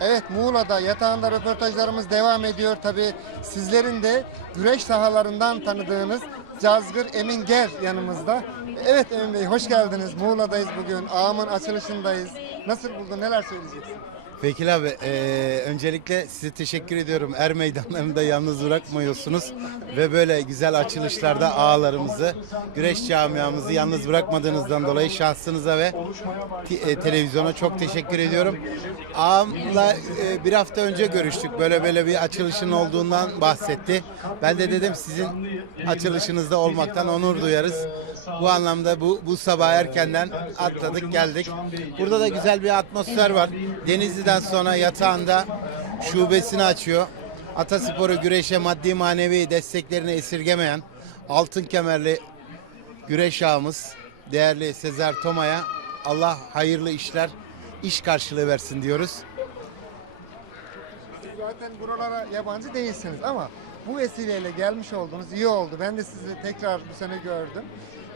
Evet Muğla'da yatağında röportajlarımız devam ediyor. Tabi sizlerin de güreş sahalarından tanıdığınız Cazgır Emin Ger yanımızda. Evet Emin Bey hoş geldiniz. Muğla'dayız bugün. Ağamın açılışındayız. Nasıl buldun? Neler söyleyeceksin? Vekil abi eee, öncelikle size teşekkür ediyorum. Er meydanlarında yalnız bırakmıyorsunuz ve böyle güzel açılışlarda ağalarımızı, güreş camiamızı yalnız bırakmadığınızdan dolayı şahsınıza ve e, televizyona çok teşekkür ediyorum. Ağamla e, bir hafta önce görüştük. Böyle böyle bir açılışın olduğundan bahsetti. Ben de dedim sizin açılışınızda olmaktan onur duyarız. Bu anlamda bu bu sabah erkenden atladık geldik. Burada da güzel bir atmosfer var. Denizli'den sonra yatağında şubesini açıyor. Atasporu güreşe maddi manevi desteklerini esirgemeyen altın kemerli güreş ağamız değerli Sezer Toma'ya Allah hayırlı işler, iş karşılığı versin diyoruz. Zaten buralara yabancı değilsiniz ama bu vesileyle gelmiş olduğunuz iyi oldu. Ben de sizi tekrar bu sene gördüm.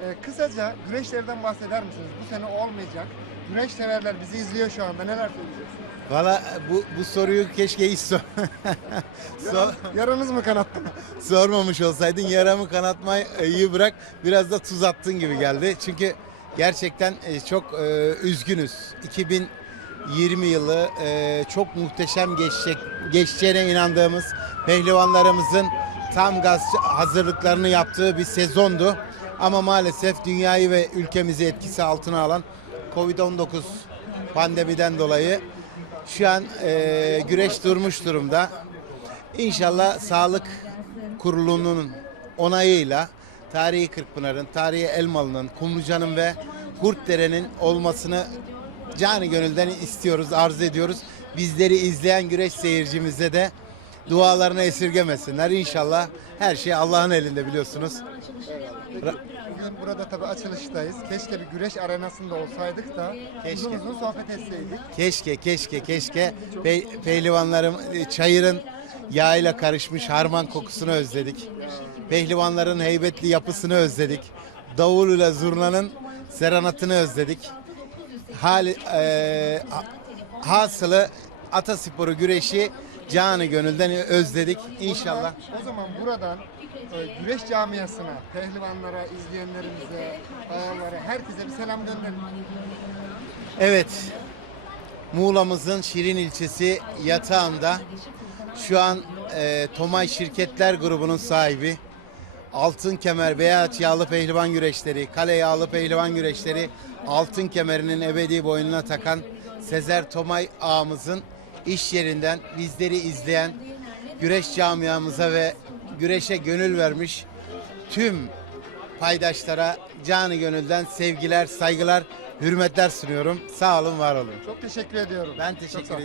Ee, kısaca güreşlerden bahseder misiniz? Bu sene olmayacak. Güreş severler bizi izliyor şu anda. Neler söyleyeceksiniz? Valla bu, bu soruyu keşke hiç sor- sor- Yaranız mı kanattı? sormamış olsaydın yaramı kanatmayı iyi bırak biraz da tuz attın gibi geldi. Çünkü gerçekten e, çok e, üzgünüz. 2020 yılı e, çok muhteşem geçecek geçeceğine inandığımız pehlivanlarımızın tam gaz hazırlıklarını yaptığı bir sezondu. Ama maalesef dünyayı ve ülkemizi etkisi altına alan Covid-19 pandemiden dolayı şu an e, güreş durmuş durumda. İnşallah sağlık kurulunun onayıyla Tarihi Kırkpınar'ın, Tarihi Elmalı'nın, Kumluca'nın ve Kurtdere'nin olmasını canı gönülden istiyoruz, arzu ediyoruz. Bizleri izleyen güreş seyircimize de dualarını esirgemesinler. İnşallah her şey Allah'ın elinde biliyorsunuz. Bugün burada tabii açılıştayız. Keşke bir güreş arenasında olsaydık da Keşke. uzun uzun sohbet etseydik. Keşke, keşke, keşke Pe- pehlivanlarım e, çayırın yağıyla karışmış harman kokusunu özledik. Pehlivanların heybetli yapısını özledik. Davuluyla zurnanın serenatını özledik. Hali, e, ha- hasılı atasporu güreşi canı gönülden özledik. İnşallah. O zaman buradan e, güreş camiasına, pehlivanlara, izleyenlerimize, ağalara, herkese bir selam gönderin. Evet. Muğla'mızın Şirin ilçesi yatağında şu an e, Tomay Şirketler grubunun sahibi Altın Kemer Beyaz Yağlı Pehlivan Güreşleri, Kale Yağlı Pehlivan Güreşleri altın kemerinin ebedi boynuna takan Sezer Tomay ağamızın iş yerinden bizleri izleyen güreş camiamıza ve güreşe gönül vermiş tüm paydaşlara canı gönülden sevgiler, saygılar, hürmetler sunuyorum. Sağ olun, var olun. Çok teşekkür ediyorum. Ben teşekkür ederim.